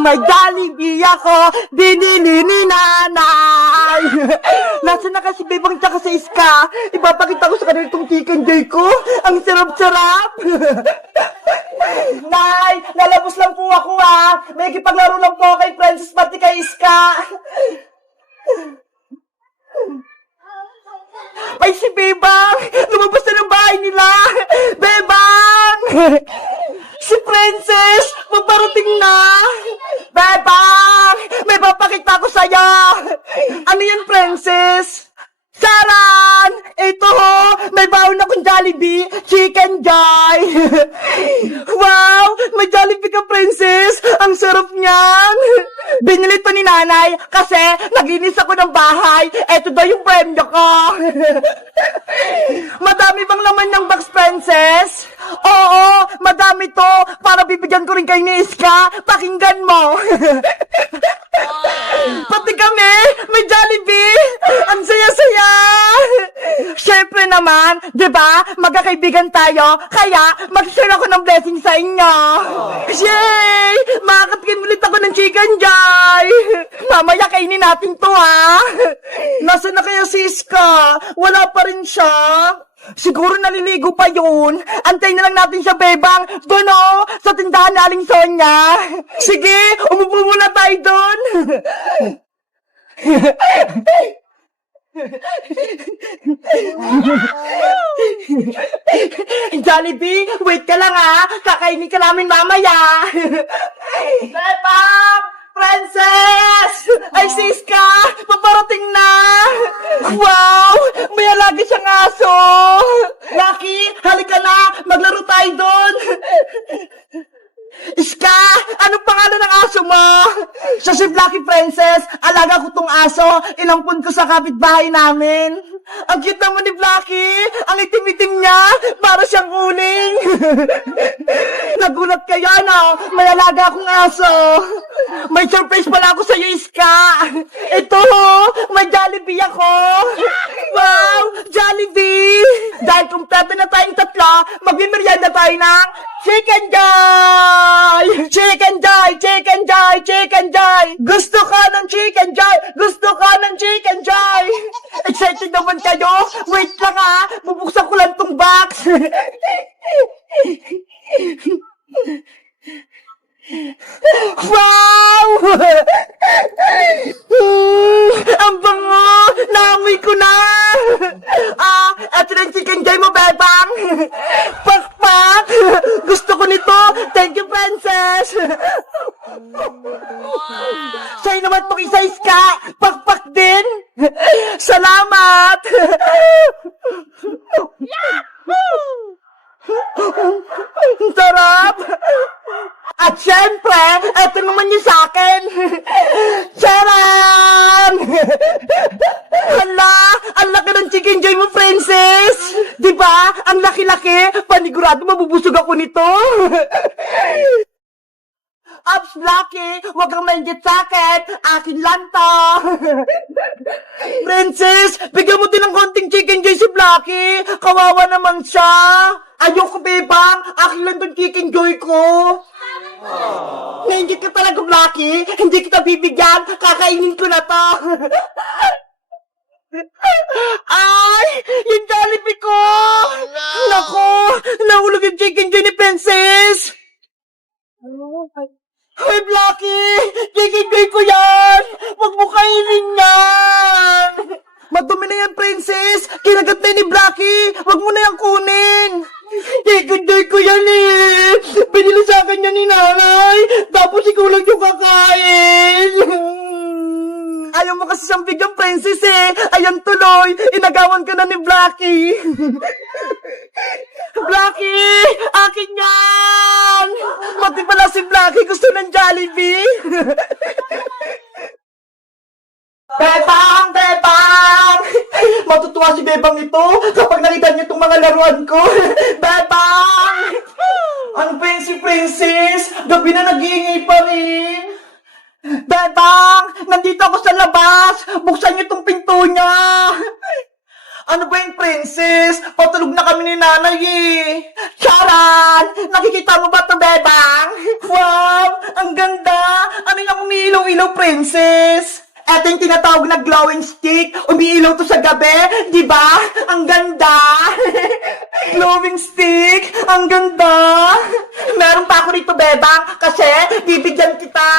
May Jollibee ako, binili ni nanay. Nasaan na kasi Bebang tsaka sa Iska? Ipapakita ko sa kanila itong chicken joy ko. Ang sarap-sarap. Nay, lalabos lang po ako May kipaglaro lang po kay Princess pati kay Iska. Ay, si Bebang! Lumabas na ng bahay nila! Bebang! Si Princess! Magparating na! Bebang! May papakita ko sa'yo! Ano yan, Princess? Saran! Ito ho! May baon akong Jollibee! Chicken Joy! Wow! May Jollibee ka, Princess! Ang sarap niyan! Binili to ni nanay kasi naglinis ako ng bahay. Ito daw yung premyo ko. Madami bang laman ng box, Princess? Oo, madami to. Para bibigyan ko rin kayo ni Iska. Pakinggan mo. Pati kami, may Jollibee. Ang saya-saya. Siyempre naman, di ba? Magkakaibigan tayo. Kaya, mag-share ako ng blessing sa inyo. Yay! Makakatikin ulit ako ng chicken joy. Mamaya kainin natin to, Nasaan na kaya si Iska? Wala pa rin siya. Siguro naliligo pa yun. Antayin na lang natin siya, Bebang. Doon sa tindahan na Aling Sonia. Sige, umupo muna tayo doon. Jollibee, wait ka lang kakainin ka namin mamaya. Bebang! Princess! Ay, Siska! Paparating na! Wow! May alaga siyang aso! Lucky, halika na! Maglaro tayo doon! Iska! Anong pangalan ng aso mo? Siya si Blacky, Princess. Alaga ko tong aso. Inampun ko sa kapitbahay namin. Ang cute naman ni Blacky. Ang itim-itim niya. Para siyang uling. Nagulat kayo, May alaga akong aso. May surprise pala ako sa'yo, Iska. Ito, may Jollibee ako. Wow! Jollibee! Dahil kumpleto na tayong tatlo, magmimerienda tayo ng Chicken Joy! Chicken Joy! Chicken Joy! Chicken Joy! Gusto ka ng Chicken Joy! Gusto ka ng Chicken Joy! Excited naman kayo? Wait lang bubuksan ko lang tong box! Wow! Ang bango! Naamoy ko na! Eto na yung chicken joy mo, Bebang! Pakpak! Gusto ko nito! Thank you, Princess! Sa'yo naman itong isa, Iska! Pakpak din! Salamat! Sarap! At syempre, eto naman yung sa'kin! Charan! Hala! Ang laki ng chicken joy mo, Princess! Diba? Ang laki-laki! Panigurado mabubusog ako nito! Ups, Blacky! Huwag kang mainggit sa'kin! Akin lang to! Princess! Bigyan mo din ng konting chicken joy si Blacky! Kawawa naman siya! Ayoko, Bebang! Akin lang tong chicken joy ko! Nainggit ka talaga, Blacky! Hindi kita bibigyan! Kakainin ko na to! Ay! Yung Jollibee ko! Naku! Nahulog yung chicken joy ni Princess! Hoy, Blacky! Chicken joy ko yan! Huwag mo kainin yan! Madumi na yan, Princess! Kinagat na ni Blacky! Huwag mo na yan kunin! Chicken joy ko yan Binili sa akin yan ni nanay! Tapos ikaw lang yung kakain! Ayaw mo kasi siyang bigyan, Princess Ayan tuloy! Inagawan ka na ni Blacky! Blacky! Akin yan! Pati pala si Blacky gusto ng Jollibee! Bebang! Bebang! Matutuwa si Bebang ito kapag nakita niya itong mga laruan ko. Bebang! Ano ba yun si Princess? Gabi na nag-iingay pa rin. Bebang! Nandito ako sa labas! Buksan niyo itong pinto niya! Ano ba yung princess? Patulog na kami ni nanay eh. Charan! Nakikita mo ba ito, bebang? Wow! Ang ganda! Ano yung umiilaw-ilaw, princess? Ito yung tinatawag na glowing stick. Umiilaw to sa gabi. Di ba? Ang ganda! Glowing stick! Ang ganda! Meron pa ako rito, bebang, kasi bibigyan kita.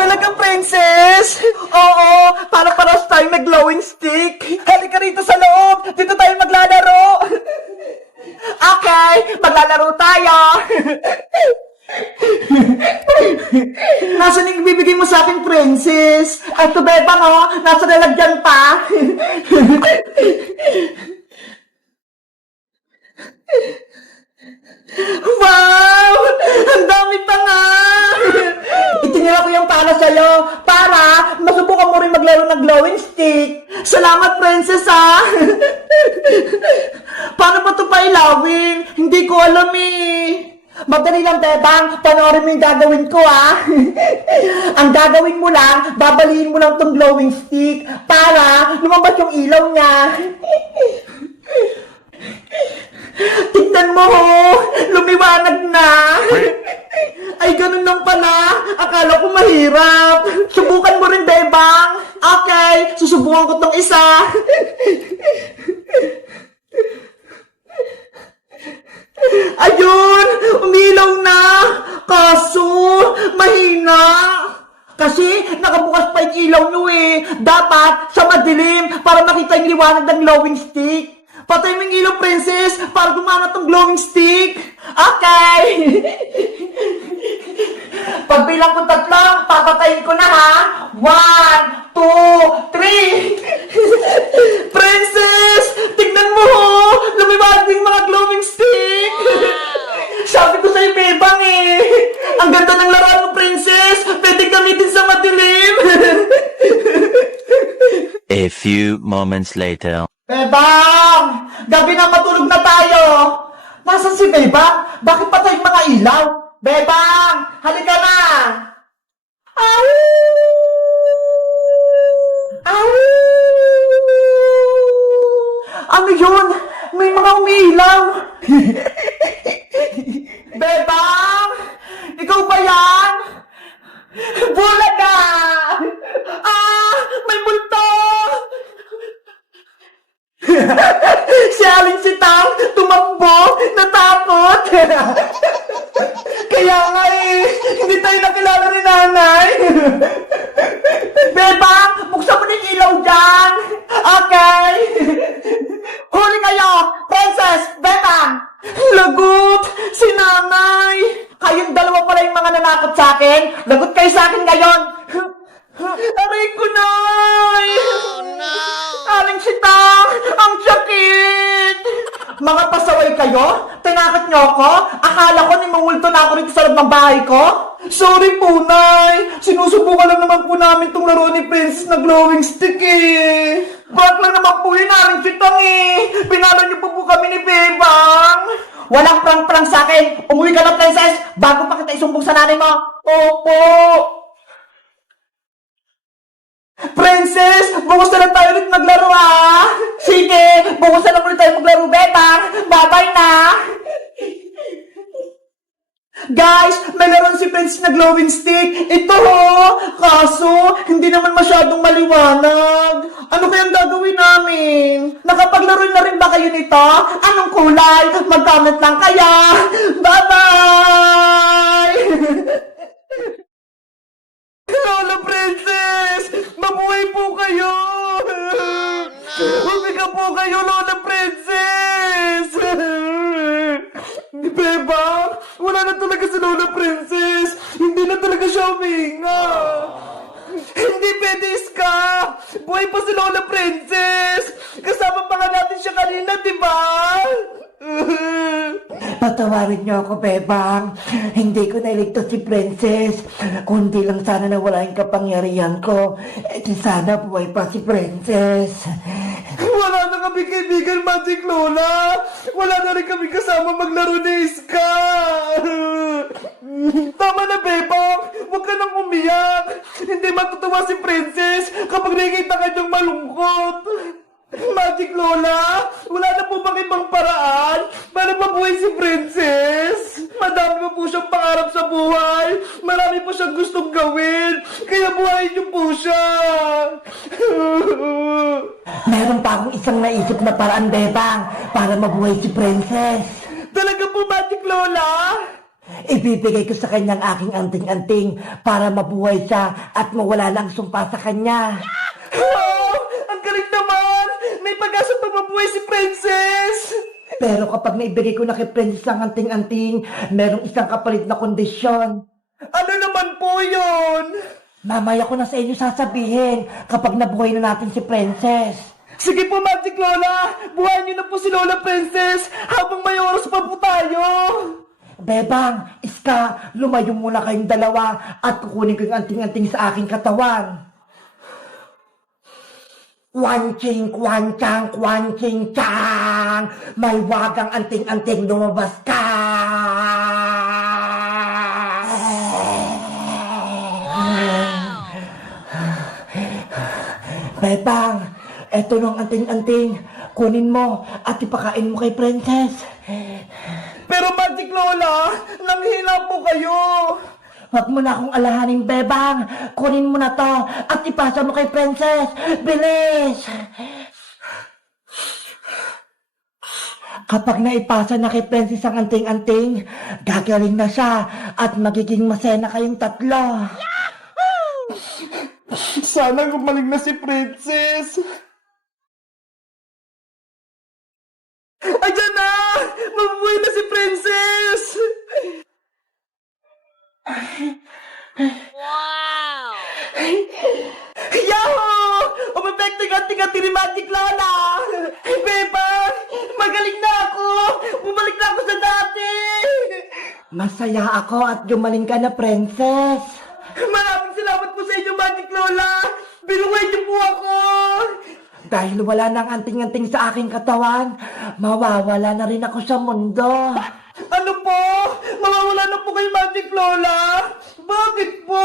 Talagang princess? Oo, para tayo may glowing stick. Halika rito sa loob. Dito tayo maglalaro. Okay, maglalaro tayo. Nasaan yung bibigay mo sa akin, princess? Ito, bebang, oh. Nasa lalagyan pa. Wow! Ang dami pa nga! Itinira ko yung para sa'yo para masubukan mo rin maglaro ng glowing stick. Salamat, princess, ha? Paano ba ito pailawin? Hindi ko alam, eh. Madali lang, bebang. Panoorin mo yung gagawin ko, ha? Ang gagawin mo lang, babaliin mo lang tong glowing stick para lumabas yung ilaw niya. Tignan mo, lumiwanag na. Ay, ganun lang pala. Akala ko mahirap. Subukan mo rin, bebang. Okay, susubukan ko tong isa. Ayun, umilaw na. Kaso, mahina. Kasi nakabukas pa yung ilaw nyo eh. Dapat sa madilim para makita yung liwanag ng glowing stick. Patay mo yung ilaw, princess, para gumana tong glowing stick. Okay. Pagbilang ko 3, papatayin ko na, ha? 1, 2, 3. Princess, tignan mo, lumiwanag yung mga glowing stick. Sabi ko sa'yo, bebang, eh. Ang ganda ng laruan mo, princess. Pwede gamitin sa madilim. A few moments later. Bebang! Gabi na, matulog na tayo! Nasaan si Bebang? Bakit patay yung mga ilaw? Bebang! Halika na! Au! Au! Ano yun? May mga umiilaw! Bebang! Ikaw ba yan? Bulaga! Ah! May multo! Si Aling Sitang tumakbo, natakot. Kaya nga eh, hindi tayo nakilala ni nanay. Bebang, buksan mo na yung ilaw dyan. Okay. Huli kayo, princess, Bebang. Lagot, si nanay. Kayong dalawa pala yung mga nanakot sa akin. Lagot kayo sa akin ngayon. Aray ko, nay. Oh, no. Aling Sitang, ang sakit! Mga pasaway kayo? Tinakot niyo ako? Akala ko nimumulto na ako rito sa loob ng bahay ko? Sorry po, nay! Sinusubukan lang naman po namin tong laro ni Princess na glowing stick eh! Bakit lang naman po yun, Aling Sitang eh! Pinala niyo po kami ni Bebang! Walang prang-prang sa akin! Umuwi ka na, Princess! Bago pa kita isumbong sa nanay mo! Opo! Princess, bukas na lang tayo ulit maglaro, ha? Sige, bukas na lang ulit tayo maglaro, Bebang. Bye-bye na. Guys, may laruan si Princess na glowing stick. Ito, ho. Kaso, hindi naman masyadong maliwanag. Ano kayang gagawin namin? Nakapaglaro na rin ba kayo nito? Anong kulay? Mag-comment lang kaya. Bye-bye! Lola Princess! Mabuhay po kayo! Umiga po kayo, Lola Princess! Bebang, wala na talaga si Lola Princess! Hindi na talaga siya huminga! Hindi pwede, Iska! Buhay pa si Lola Princess! Kasama pa nga natin siya kanina, di ba? Patawarin niyo ako, Bebang. Hindi ko nailigtas si Princess. Kundi lang sana nawala yung kapangyarihan ko. Di sana buhay pa si Princess. Wala na kami kaibigan, Magic Lola. Wala na rin kami kasama maglaro ni Iska. Tama na, Bebang. Huwag ka nang umiyak. Hindi matutuwa si Princess kapag nakikita kanyang malungkot. Magic Lola, wala na po bang ibang paraan para mabuhay si Princess? Madami pa po siyang pangarap sa buhay. Marami po siyang gustong gawin. Kaya buhayin niyo po siya. Meron pa akong isang naisip na paraan, Bebang, para mabuhay si Princess. Talaga po, Magic Lola? Ibibigay ko sa kanyang aking anting-anting para mabuhay siya at mawala lang sumpa sa kanya. Wow! Ang galing naman! May pag-asa pa mabuhay si Princess! Pero kapag naibigay ko na kay Princess ang anting-anting, merong isang kapalit na kondisyon. Ano naman po yun? Mamaya ko na sa inyo sasabihin kapag nabuhay na natin si Princess. Sige po, Magic Lola! Buhayin niyo na po si Lola Princess habang may oras pa po tayo! Bebang, Iska, lumayo muna kayong dalawa at kukunin ko yung anting-anting sa aking katawan. Kwanching, kwanchang, kwanching, chang! May wagang anting-anting lumabas ka! Bebang, eto nung anting-anting. Kunin mo at ipakain mo kay Princess. Pero Magic Lola, nanghina po kayo! Huwag mo na akong alahaning, Bebang. Kunin mo na to at ipasa mo kay Princess. Bilis! Kapag naipasa na kay Princess ang anting-anting, gagaling na siya at magiging masaya na kayong tatlo. Sana gumaling na si Princess! Ayan na! Mabuhay na si Princess! Wow! Yahoo! Umepekting anting-anting ni Magic Lola! Hey, Beba! Magaling na ako! Bumalik na ako sa dati! Masaya ako at gumaling ka na, Princess. Maraming salamat po sa inyo, Magic Lola! Binuhay niyo po ako! Dahil wala nang anting-anting sa aking katawan, mawawala na rin ako sa mundo. Ano po? Mawawala na po kay Magic Lola? Bakit po?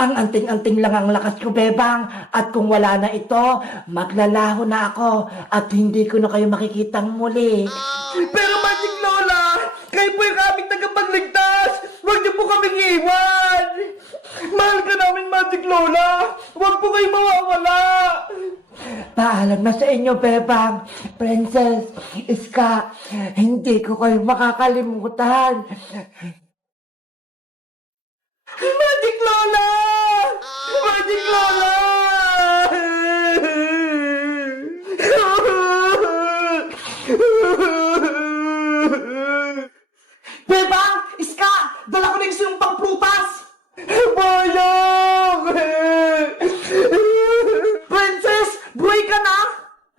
Ang anting-anting lang ang lakas ko, Bebang. At kung wala na ito, maglalaho na ako at hindi ko na kayo makikitang muli. Pero Magic Lola, kayo po yung aming tagapagligtas! Huwag niyo po kaming iwan! Mahal ka namin, Magic Lola! Huwag po kayo mawawala! Paalam na sa inyo, Bebang. Princess, Iska, hindi ko kayo makakalimutan. Magic Lola! Magic Lola! Bebang, Iska, dala ko na yung sinumpang prutas. Bayang! Princess, buhay ka na?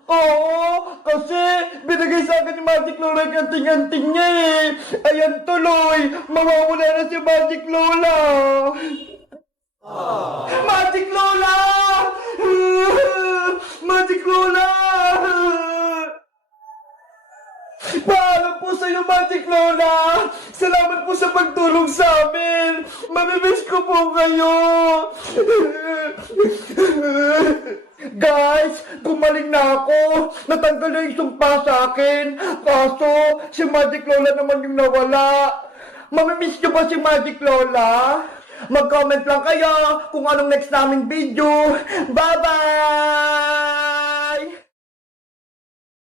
Oo, kasi binigay sa akin ni Magic Lola yung anting-anting niya eh. Ayan tuloy, mawawala na si Magic Lola. Magic Lola! Magic Lola! Paalam po sa iyo, Magic Lola! Salamat po sa pagtulong sa amin! Mamimiss ko po kayo! Guys, gumaling na ako! Natanggal na yung sumpa sa akin! Kaso, si Magic Lola naman yung nawala! Mamimiss niyo ba si Magic Lola? Mag-comment lang kayo kung anong next naming video! Bye-bye!